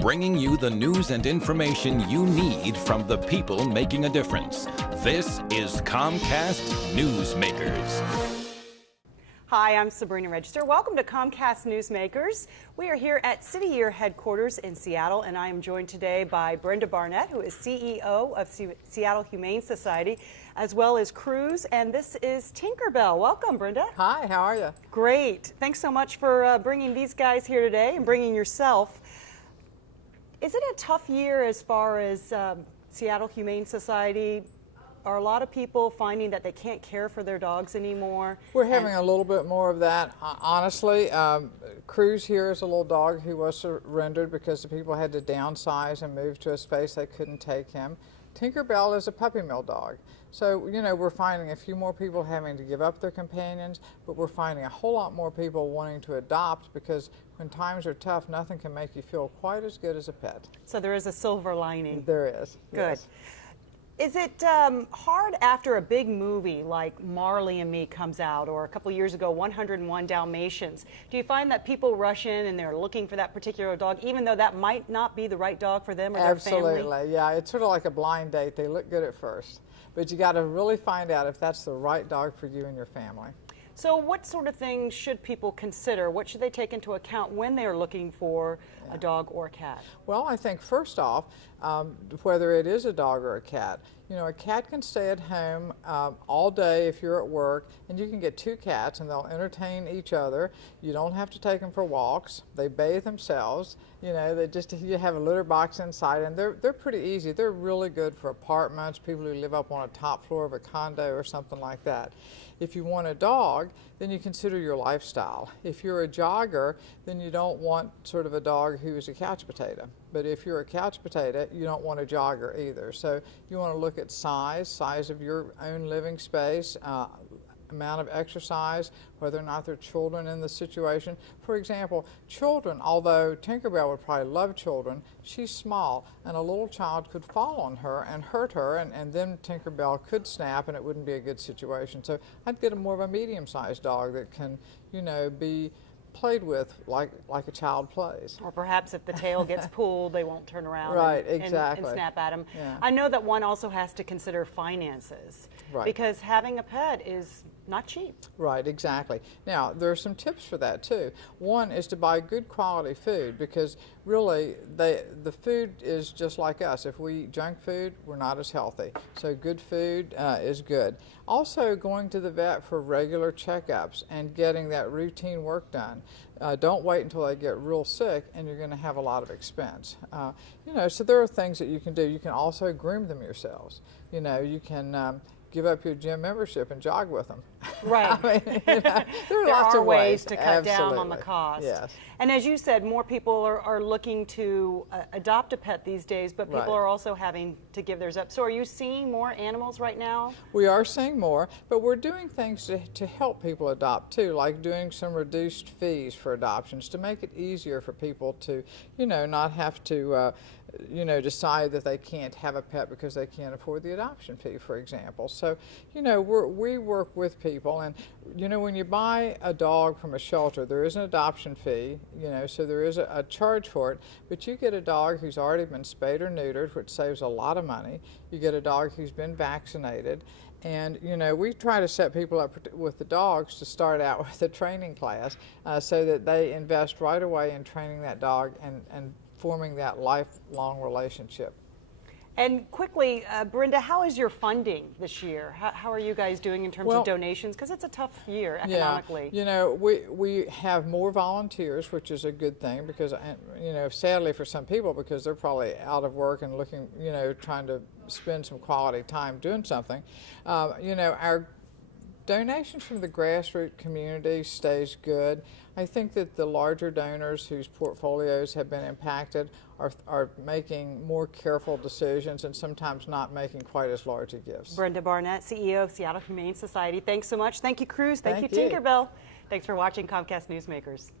bringing you the news and information you need from the people making a difference. This is Comcast Newsmakers. Hi, I'm Sabrina Register. Welcome to Comcast Newsmakers. We are here at City Year headquarters in Seattle, and I am joined today by Brenda Barnette, who is CEO of Seattle Humane Society, as well as Cruz, and this is Tinkerbell. Welcome, Brenda. Hi, how are you? Great. Thanks so much for bringing these guys here today and bringing yourself. Is it a tough year as far as Seattle Humane Society? Are a lot of people finding that they can't care for their dogs anymore? We're having a little bit more of that, honestly. Cruz here is a little dog who was surrendered because the people had to downsize and move to a space they couldn't take him. Tinkerbell is a puppy mill dog. So, you know, we're finding a few more people having to give up their companions, but we're finding a whole lot more people wanting to adopt because when times are tough, nothing can make you feel quite as good as a pet. So there is a silver lining. There is. Good. Yes. Is it hard after a big movie like Marley and Me comes out, or a couple years ago 101 Dalmatians? Do you find that people rush in and they're looking for that particular dog, even though that might not be the right dog for them or their family? Absolutely, yeah. It's sort of like a blind date. They look good at first, but you got to really find out if that's the right dog for you and your family. So what sort of things should people consider? What should they take into account when they are looking for a dog or a cat? Well, I think first off, whether it is a dog or a cat, you know, a cat can stay at home all day if you're at work, and you can get two cats and they'll entertain each other. You don't have to take them for walks. They bathe themselves. You know, you have a litter box inside, and they're pretty easy. They're really good for apartments, people who live up on a top floor of a condo or something like that. If you want a dog, then you consider your lifestyle. If you're a jogger, then you don't want sort of a dog who is a couch potato. But if you're a couch potato, you don't want a jogger either. So you want to look at size of your own living space, amount of exercise, whether or not there are children in the situation. For example, children, although Tinkerbell would probably love children, she's small and a little child could fall on her and hurt her, and then Tinkerbell could snap and it wouldn't be a good situation. So I'd get more of a medium-sized dog that can, you know, be played with like a child plays. Or perhaps if the tail gets pulled, they won't turn around right, and exactly. snap at them. Yeah. I know that one also has to consider finances, right, because having a pet is not cheap. Right, exactly. Now, there are some tips for that too. One is to buy good quality food, because really the food is just like us. If we eat junk food, we're not as healthy. So good food is good. Also, going to the vet for regular checkups and getting that routine work done. Don't wait until they get real sick and you're going to have a lot of expense. You know, so there are things that you can do. You can also groom them yourselves. You know, you can give up your gym membership and jog with them. Right. I mean, you know, there are there lots are of ways to cut Absolutely. down on the cost. Yes. And as you said, more people are looking to adopt a pet these days, but people Right. are also having to give theirs up. So are you seeing more animals right now? We are seeing more, but we're doing things to help people adopt too, like doing some reduced fees for adoptions to make it easier for people to, you know, not have to you know, decide that they can't have a pet because they can't afford the adoption fee, for example. So, you know, we work with people, and, you know, when you buy a dog from a shelter, there is an adoption fee, you know, so there is a charge for it, but you get a dog who's already been spayed or neutered, which saves a lot of money. You get a dog who's been vaccinated. And, you know, we try to set people up with the dogs to start out with a training class so that they invest right away in training that dog and forming that lifelong relationship. And quickly, Brenda, how is your funding this year? How are you guys doing in terms of donations? Because it's a tough year economically. Yeah, you know, we have more volunteers, which is a good thing because, you know, sadly for some people, because they're probably out of work and looking, you know, trying to spend some quality time doing something. You know, our donations from the grassroots community stays good. I think that the larger donors whose portfolios have been impacted are making more careful decisions and sometimes not making quite as large a gifts. Brenda Barnette, CEO of Seattle Humane Society. Thanks so much. Thank you, Cruz. Thank you, you. Tinkerbell. Thanks for watching Comcast Newsmakers.